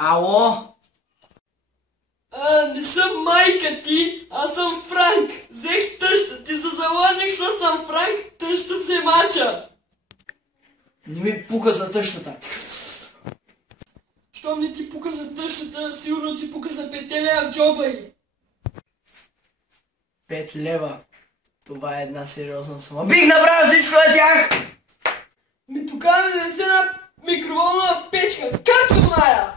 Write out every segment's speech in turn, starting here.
Ало? Не съм майка ти, аз съм Франк. Взех тъща ти за заложник, защото съм Франк, тъща вземача. Не ми пука за тъщата. Щом не ти пука за тъщата, сигурно ти пука за 5 лева в джоба й. 5 лева. Това е една сериозна сума. Бих направил всичко на тях! Тогава не се на микроволнова печка, както зная!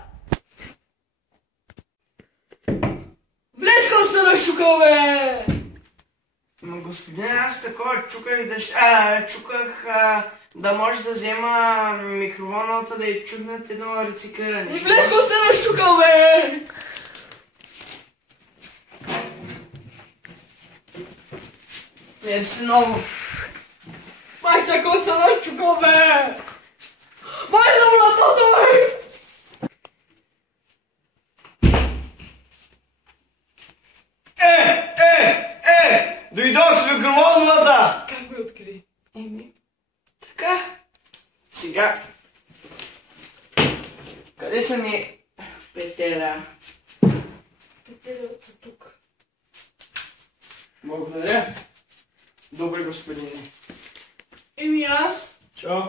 Влез коста на шука, бе! Но господин, аз такова чуках да може да взема микроволновата да й чукнат едно рециклиране. Влез коста на шука, бе! Мерси много. Майче коста на шука, бе! Майче на братото, бе! Дойдох с микроволновата! Как ме откри? Така. Сега. Къде са ми петера? Петелят са тук. Благодаря. Добре, господине. Аз? Чао.